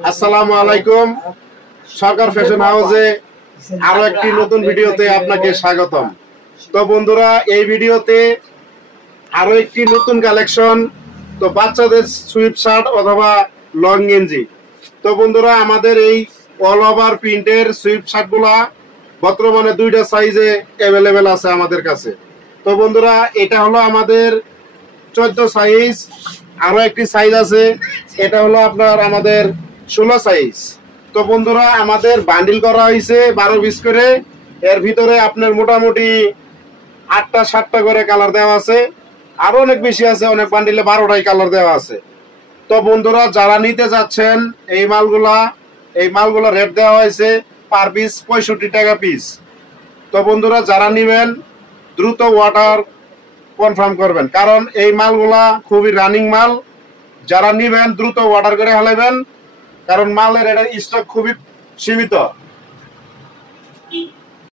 আসসালামু আলাইকুম। সরকার ফ্যাশন হাউসে আরো একটি নতুন ভিডিওতে আপনাকে স্বাগতম। তো বন্ধুরা, এই ভিডিওতে আরো একটি নতুন কালেকশন, তো বাচ্চাদের সুইপ শার্ট অথবা লং গেঞ্জি। তো বন্ধুরা, আমাদের এই অল ওভার প্রিন্টের সুইপ শার্ট গুলা বর্তমানে দুইটা সাইজে অ্যাভেলেবেল আছে আমাদের কাছে। তো বন্ধুরা, এটা হলো আমাদের 14 সাইজ। আরো একটি সাইজ আছে, এটা হলো আপনার আমাদের 16 সাইজ। তো বন্ধুরা, আমাদের বান্ডিল করা হয়েছে 12-20 করে। এর ভিতরে আপনার মোটামুটি 8টা-7টা করে কালার দেওয়া আছে, আরো অনেক বেশি আছে, অনেক বান্ডিলে 12টাই কালার দেওয়া আছে। তো বন্ধুরা, যারা নিতে যাচ্ছেন এই মালগুলা রেট দেওয়া হয়েছে পার পিস 65 টাকা পিস। তো বন্ধুরা, যারা নিবেন দ্রুত অর্ডার কনফার্ম করবেন, কারণ এই মালগুলা খুবই রানিং মাল। যারা নিবেন দ্রুত অর্ডার করে ফেলাবেন, কারণ মালের এটা স্টক খুবই সীমিত।